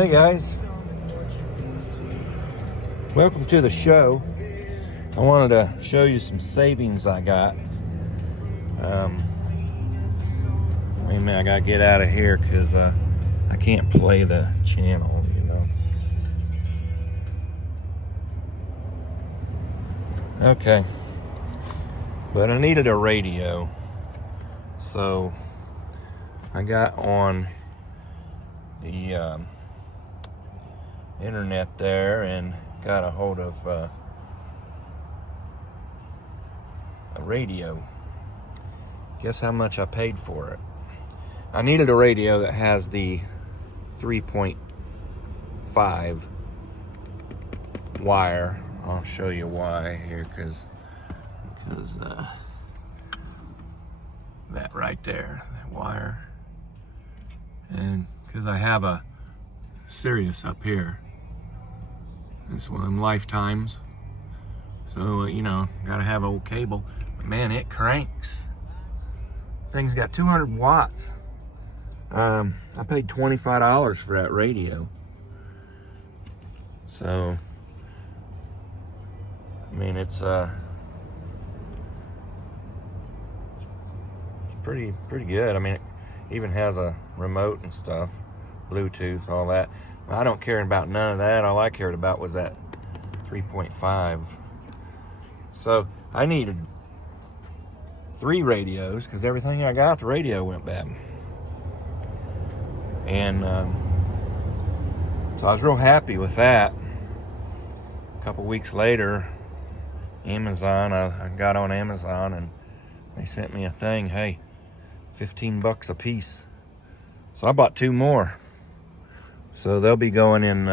Hey guys, welcome to the show. I wanted to show you some savings I got. Wait a minute, I gotta get out of here because I can't play the channel, you know. Okay, but I needed a radio, so I got on the internet there and got a hold of a radio. Guess how much I paid for it? I needed a radio that has the 3.5 wire. I'll show you why here, because that right there, that wire, and because I have a Sirius up here. It's one of them lifetimes, so you know, gotta have old cable. But man, it cranks. Thing's got 200 watts. I paid $25 for that radio. So I mean, it's pretty good. I mean, it even has a remote and stuff, Bluetooth, all that. I don't care about none of that. All I cared about was that 3.5. So I needed 3 radios because everything I got, the radio went bad. And so I was real happy with that. A couple weeks later, Amazon, I got on Amazon and they sent me a thing, hey, $15 a piece. So I bought 2 more. So they'll be going in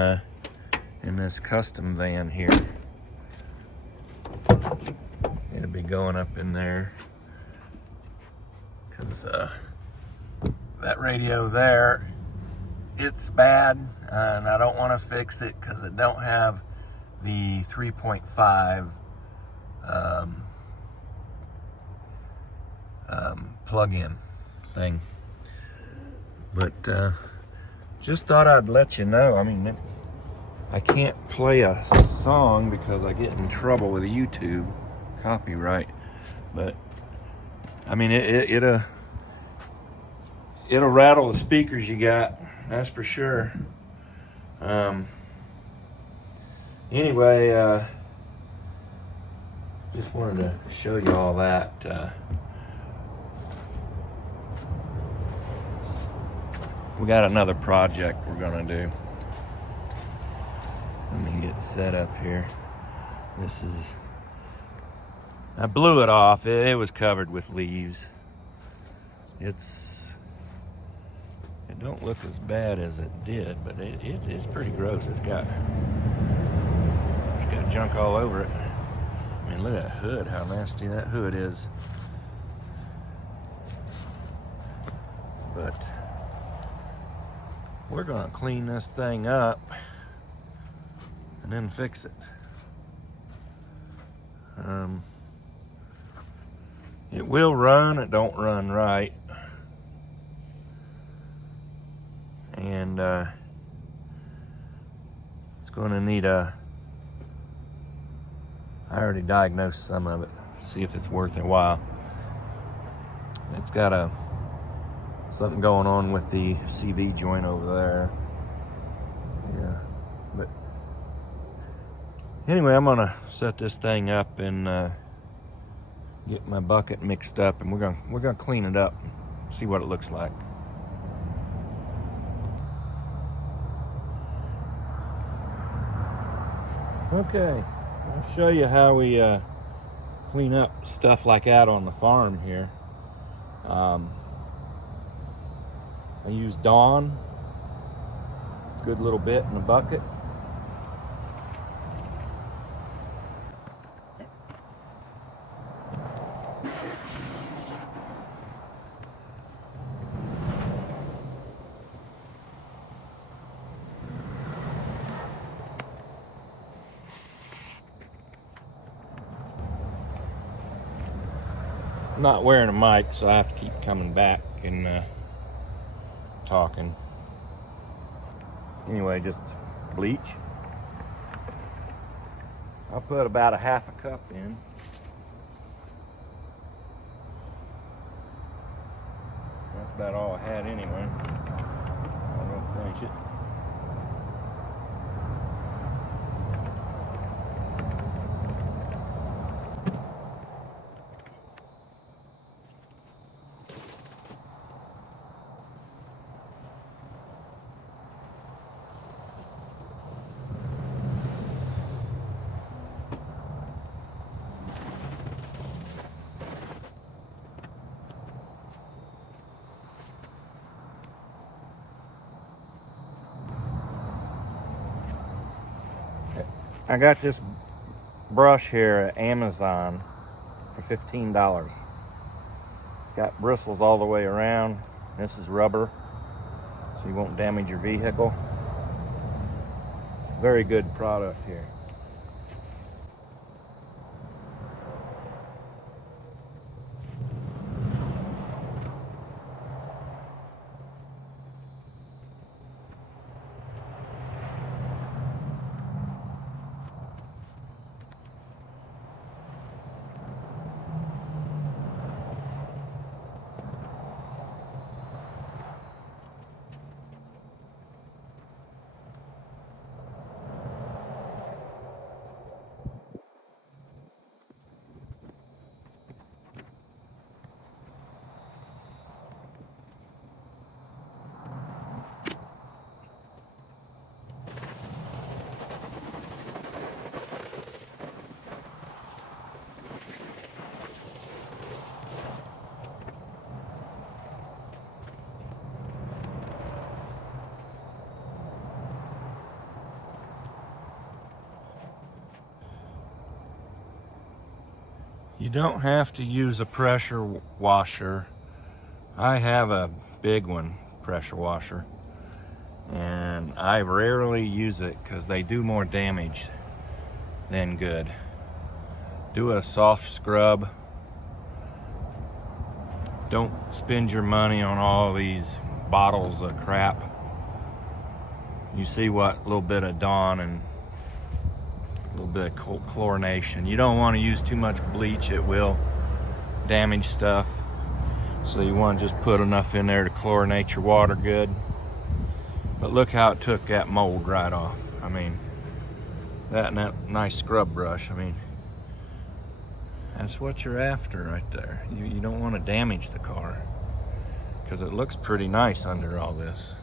this custom van here. It'll be going up in there because that radio there, it's bad, and I don't want to fix it because it don't have the 3.5 plug-in thing. But just thought I'd let you know. I mean, I can't play a song because I get in trouble with YouTube copyright. But I mean, it'll rattle the speakers you got. That's for sure. Anyway, just wanted to show you all that. We got another project we're gonna do. Let me get set up here. This is, I blew it off. It was covered with leaves. It don't look as bad as it did, but it is pretty gross. It's got junk all over it. I mean, look at that hood, how nasty that hood is. But we're gonna clean this thing up and then fix it. It will run, it don't run right. And it's gonna need I already diagnosed some of it, see if it's worth a while. It's got something going on with the CV joint over there. Yeah, but anyway, I'm gonna set this thing up and get my bucket mixed up, and we're gonna clean it up, see what it looks like. Okay, I'll show you how we clean up stuff like that on the farm here. I use Dawn, good little bit in the bucket. I'm not wearing a mic, so I have to keep coming back and talking. Anyway, just bleach. I'll put about a half a cup in. That's about all I had anyway. I'm gonna finish it. I got this brush here at Amazon for $15. It's got bristles all the way around. This is rubber, so you won't damage your vehicle. Very good product here. You don't have to use a pressure washer. I have a big one, pressure washer, and I rarely use it because they do more damage than good. Do a soft scrub. Don't spend your money on all these bottles of crap. You see what little bit of Dawn and a little bit of chlorination. You don't want to use too much bleach. It will damage stuff. So you want to just put enough in there to chlorinate your water good. But look how it took that mold right off. I mean, that and that nice scrub brush. I mean, that's what you're after right there. You don't want to damage the car because it looks pretty nice under all this.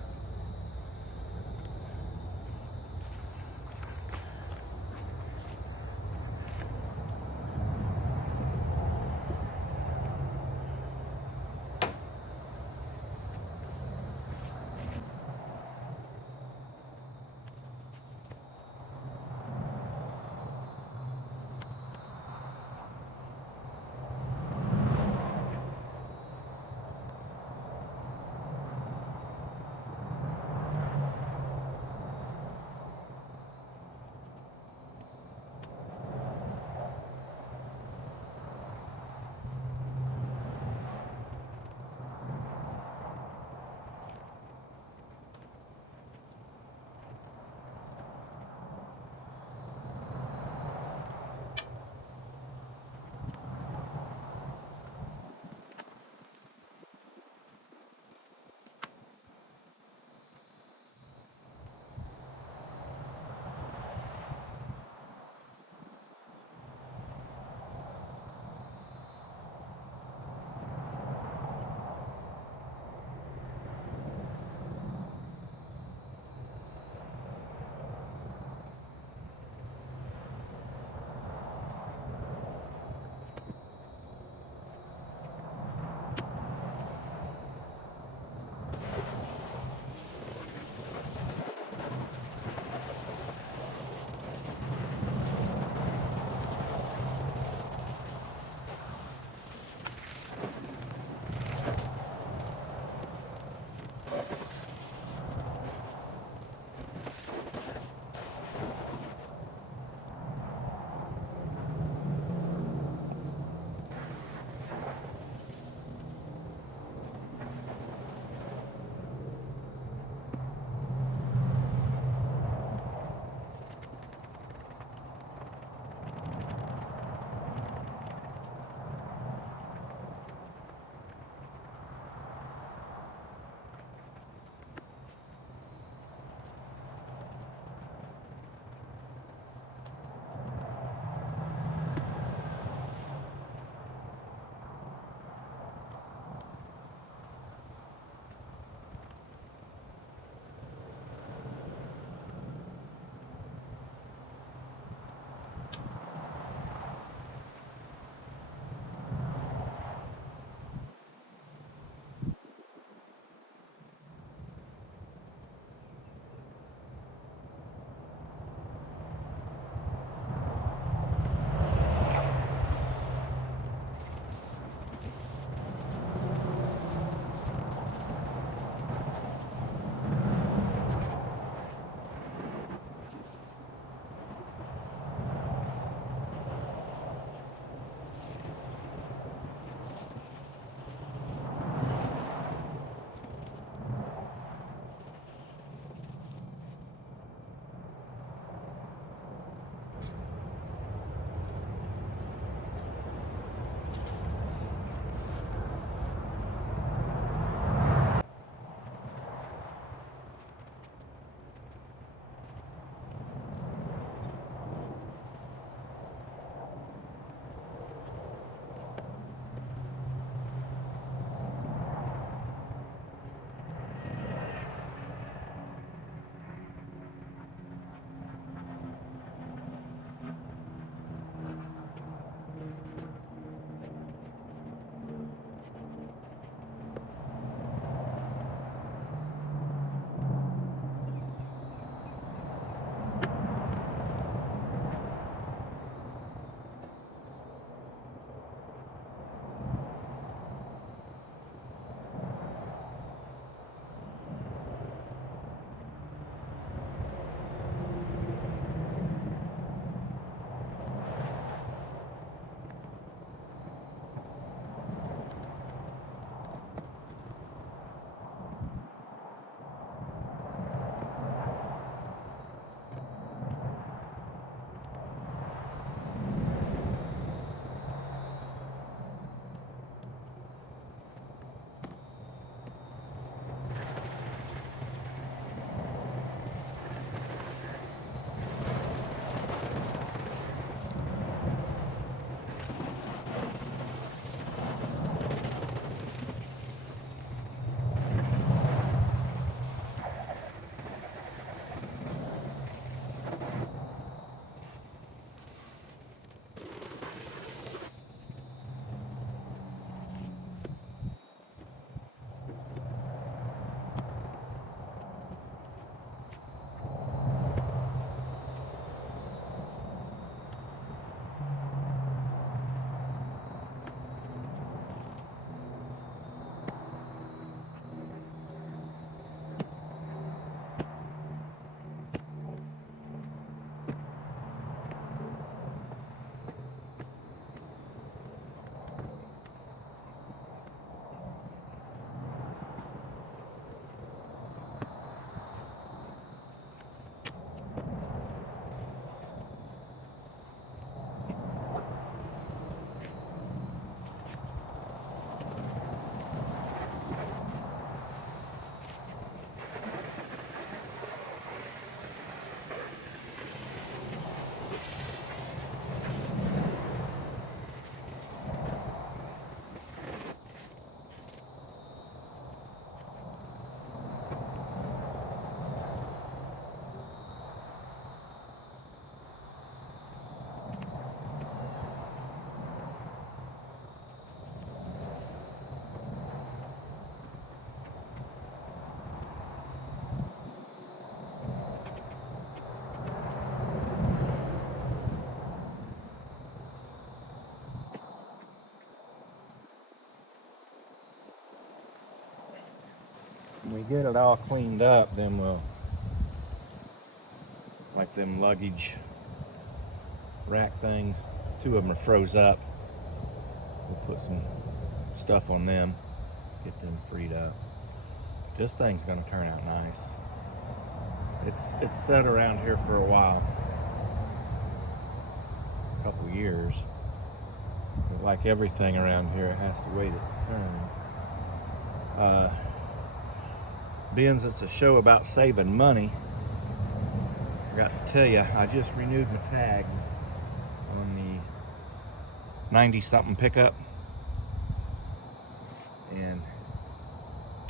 we get it all cleaned up, then we'll, like them luggage rack things, 2 of them are froze up. We'll put some stuff on them, get them freed up. This thing's gonna turn out nice. It's sat around here for a while, a couple years. But like everything around here, it has to wait its turn. Being it's a show about saving money, I forgot to tell you, I just renewed my tag on the 90-something pickup, and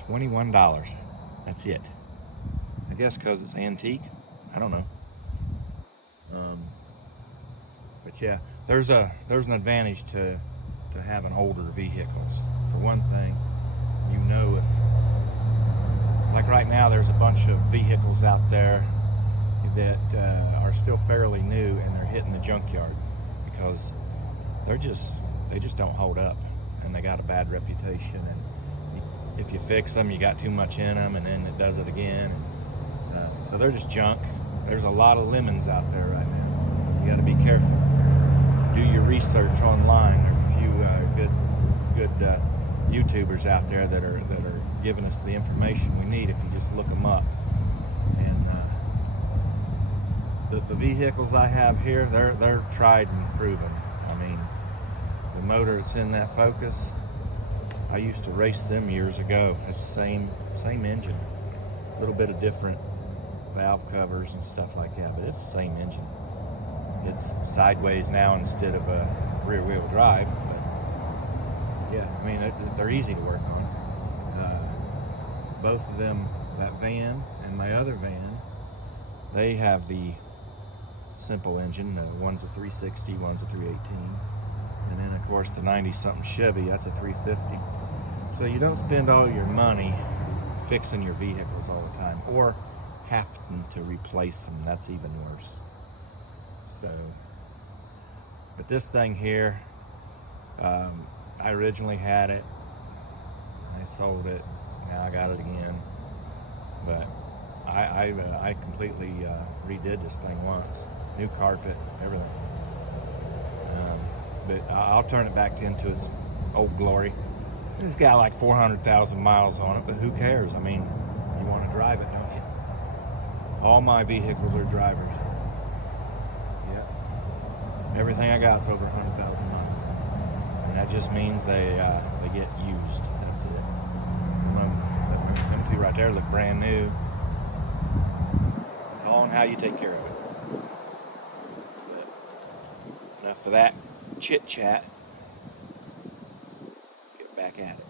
$21. That's it. I guess because it's antique. I don't know. But yeah, there's an advantage to having older vehicles. For one thing, you know, if like right now, there's a bunch of vehicles out there that are still fairly new, and they're hitting the junkyard because they just don't hold up, and they got a bad reputation. And if you fix them, you got too much in them, and then it does it again. So they're just junk. There's a lot of lemons out there right now. You got to be careful. Do your research online. There's a few good YouTubers out there that are giving us the information we need if you just look them up. And the vehicles I have here, they're tried and proven. I mean, the motor that's in that Focus, I used to race them years ago. It's the same engine, a little bit of different valve covers and stuff like that, but it's the same engine. It's sideways now instead of a rear-wheel drive, but yeah, I mean, they're easy to work on. Both of them, that van and my other van, they have the simple engine. One's a 360, one's a 318. And then, of course, the 90-something Chevy, that's a 350. So you don't spend all your money fixing your vehicles all the time, or having to replace them. That's even worse. So, but this thing here, I originally had it. I sold it. Now I got it again. But I completely redid this thing once. New carpet, everything. But I'll turn it back into its old glory. It's got like 400,000 miles on it, but who cares? I mean, you want to drive it, don't you? All my vehicles are drivers. Yep. Everything I got is over 100,000 miles. And that just means they get used. That's it. Them two right there look brand new. It's all on how you take care of it. But enough of that chit chat. Get back at it.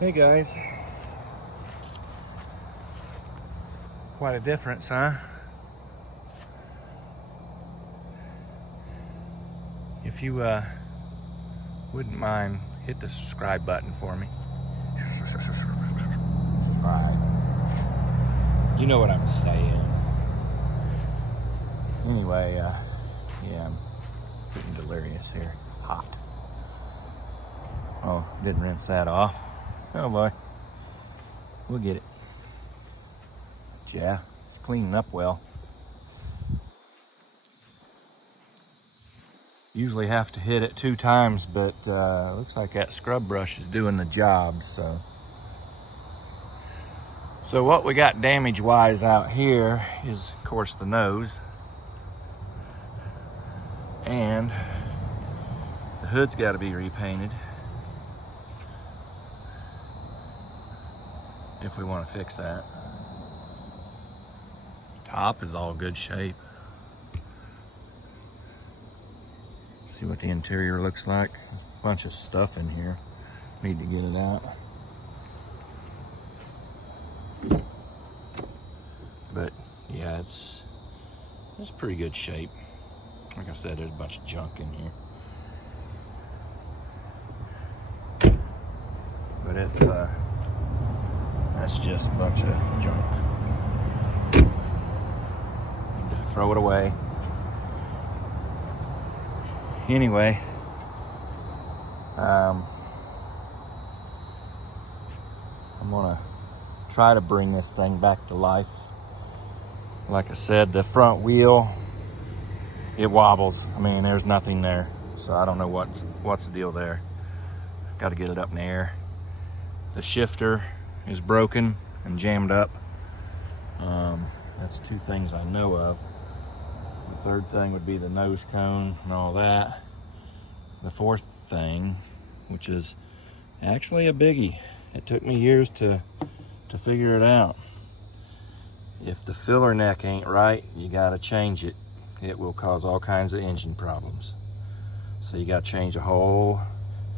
Hey guys. Quite a difference, huh? If you wouldn't mind, hit the subscribe button for me. Subscribe. You know what I'm saying. Anyway, yeah, I'm getting delirious here. Hot. Oh, didn't rinse that off. Oh boy. We'll get it. Yeah, it's cleaning up well. Usually have to hit it 2 times, but looks like that scrub brush is doing the job, So what we got damage-wise out here is, of course, the nose. And the hood's got to be repainted if we want to fix that. Top is all good shape. See what the interior looks like. A bunch of stuff in here. Need to get it out. But yeah, it's pretty good shape. Like I said, there's a bunch of junk in here. But it's that's just a bunch of junk. Need to throw it away. Anyway, I'm gonna try to bring this thing back to life. Like I said, the front wheel, it wobbles. I mean, there's nothing there. So I don't know what's the deal there. Got to get it up in the air. The shifter is broken and jammed up. That's 2 things I know of. The 3rd thing would be the nose cone and all that. The 4th thing, which is actually a biggie. It took me years to figure it out. If the filler neck ain't right, you gotta change it. It will cause all kinds of engine problems. So you gotta change the whole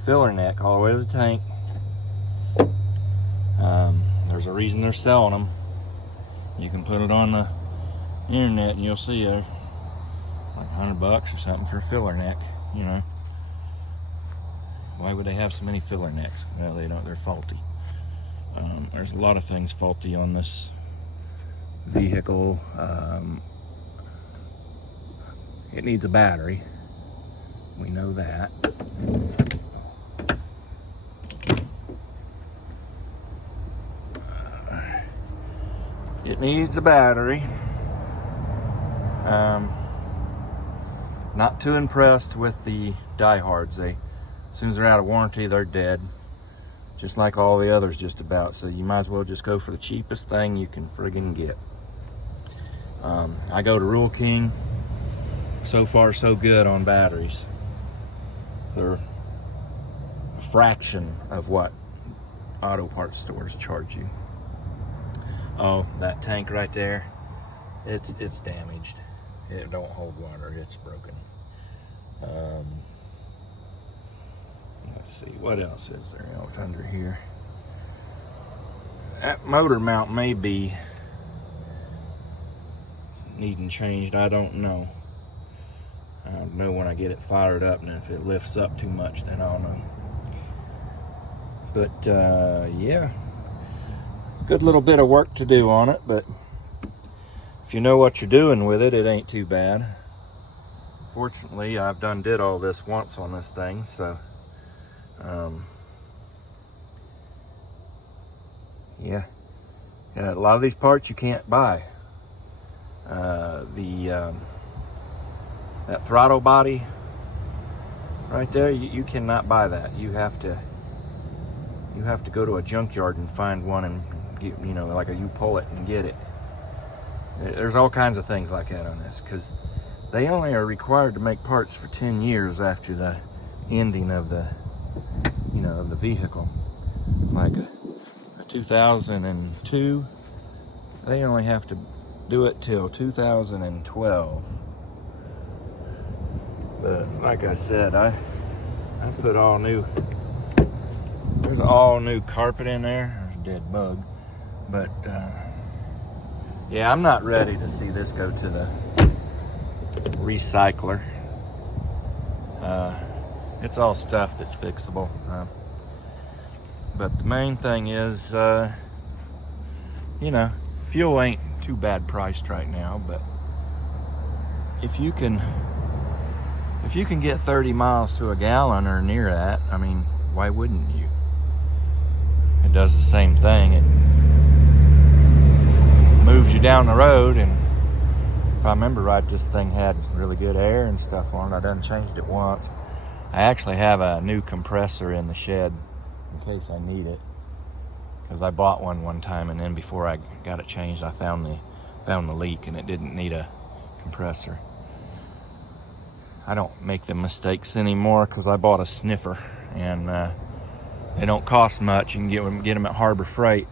filler neck all the way to the tank. There's a reason they're selling them. You can put it on the internet and you'll see like $100 or something for a filler neck, you know. Why would they have so many filler necks? Well, they don't, they're faulty. There's a lot of things faulty on this vehicle. It needs a battery. We know that. It needs a battery. Not too impressed with the diehards. As soon as they're out of warranty, they're dead. Just like all the others just about. So you might as well just go for the cheapest thing you can friggin' get. I go to Rural King. So far, so good on batteries. They're a fraction of what auto parts stores charge you. Oh, that tank right there, it's damaged. It don't hold water, it's broken. Let's see, what else is there out under here? That motor mount may be needing changed, I don't know. I'll know when I get it fired up, and if it lifts up too much, then I'll know. But yeah, good little bit of work to do on it, but if you know what you're doing with it, it ain't too bad. Fortunately, I've did all this once on this thing, so yeah, a lot of these parts you can't buy. That throttle body right there, you cannot buy that. You have to go to a junkyard and find one and get, you know, like you pull it and get it. There's all kinds of things like that on this, because they only are required to make parts for 10 years after the ending of the, you know, of the vehicle. Like a 2002, they only have to do it till 2012. But like I said, I put all new. There's There's all new carpet in there. There's a dead bug. But yeah, I'm not ready to see this go to the recycler. It's all stuff that's fixable. But the main thing is, you know, fuel ain't too bad priced right now, but if you can get 30 miles to a gallon or near that, I mean, why wouldn't you? It does the same thing. It moves you down the road, and if I remember right, this thing had really good air and stuff on it. I done changed it once. I actually have a new compressor in the shed in case I need it, because I bought one time, and then before I got it changed, I found the leak, and it didn't need a compressor. I don't make the mistakes anymore because I bought a sniffer, and they don't cost much. You can get them at Harbor Freight.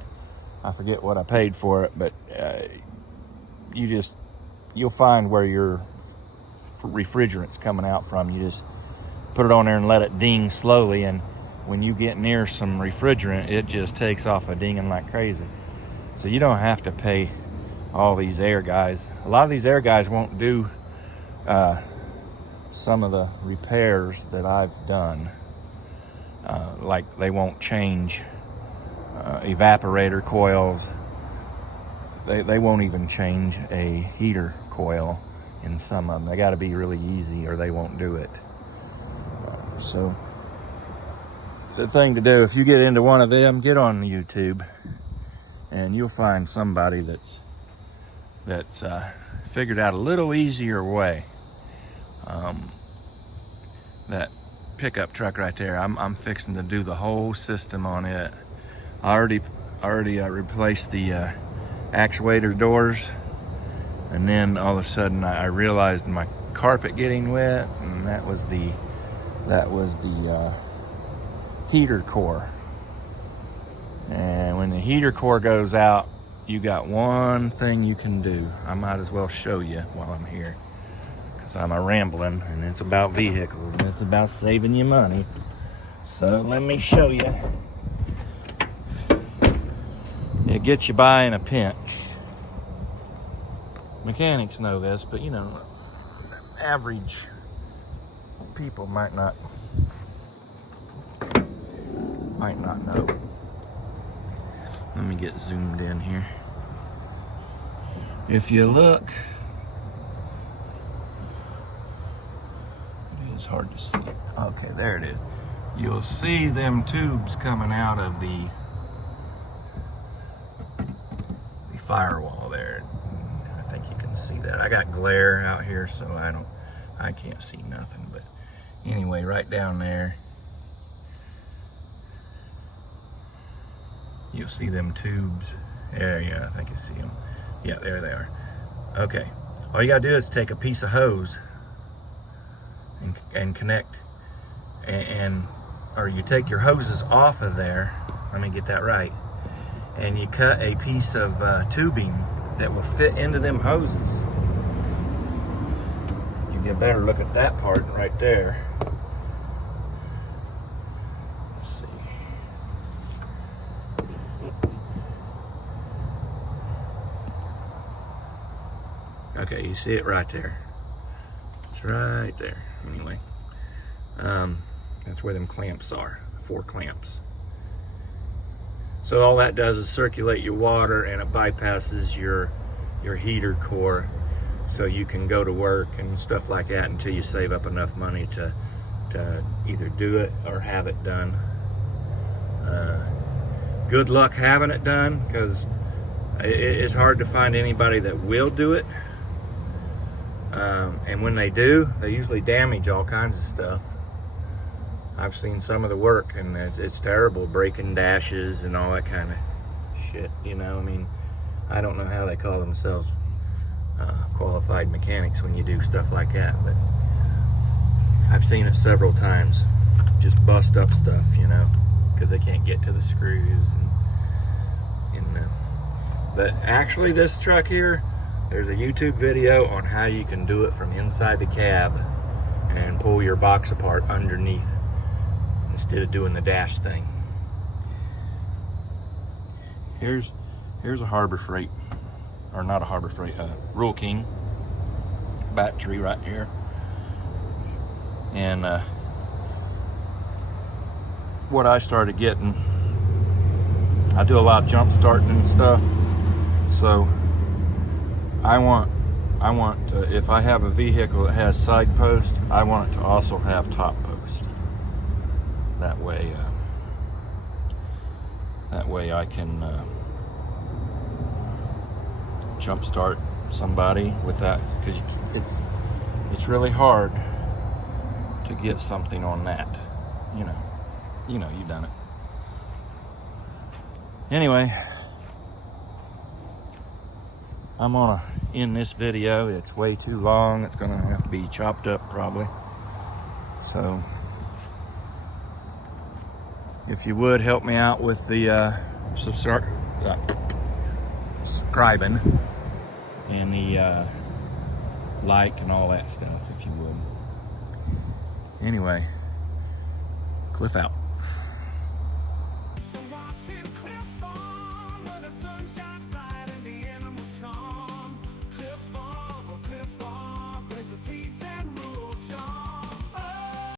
I forget what I paid for it, but you'll find where your refrigerant's coming out from. You just put it on there and let it ding slowly, and when you get near some refrigerant, it just takes off a dinging like crazy. So you don't have to pay all these air guys. A lot of these air guys won't do some of the repairs that I've done. Like they won't change evaporator coils. They won't even change a heater coil in some of them. They got to be really easy or they won't do it. So the thing to do, if you get into one of them, get on YouTube and you'll find somebody that's figured out a little easier way. That pickup truck right there, I'm fixing to do the whole system on it. I already replaced the actuator doors, and then all of a sudden I realized my carpet getting wet, and that was the heater core. And when the heater core goes out, you got one thing you can do. I might as well show you while I'm here, because I'm a rambling, and it's about vehicles, and it's about saving you money. So let me show you. It gets you by in a pinch. Mechanics know this, but you know, average people might not know. Let me get zoomed in here. If you look, it is hard to see. Okay, there it is. You'll see them tubes coming out of the firewall there. I think you can see that. I got glare out here, so I can't see nothing. But anyway, right down there, you'll see them tubes. There, yeah, I think you see them. Yeah, there they are. Okay, all you gotta do is take a piece of hose and connect, or you take your hoses off of there. Let me get that right. And you cut a piece of tubing that will fit into them hoses. You get a better look at that part right there. Let's see. Okay, you see it right there. It's right there. Anyway, that's where them clamps are, 4 clamps. So all that does is circulate your water, and it bypasses your heater core, so you can go to work and stuff like that until you save up enough money to either do it or have it done. Good luck having it done, because it's hard to find anybody that will do it. And when they do, they usually damage all kinds of stuff. I've seen some of the work, and it's terrible, breaking dashes and all that kind of shit, you know. I mean, I don't know how they call themselves qualified mechanics when you do stuff like that, but I've seen it several times. Just bust up stuff, you know, because they can't get to the screws. But actually, this truck here, there's a YouTube video on how you can do it from inside the cab and pull your box apart underneath, instead of doing the dash thing. Here's a Harbor Freight, or not a Harbor Freight, Rural King battery right here. And what I started getting, I do a lot of jump starting and stuff, so I want if I have a vehicle that has side post, I want it to also have top post. That way I can jump start somebody with that, because it's really hard to get something on that. You know, you've done it. Anyway, I'm gonna end this video. It's way too long. It's gonna have to be chopped up probably. So if you would help me out with the subscribing and the like and all that stuff, if you would. Anyway, Cliff out.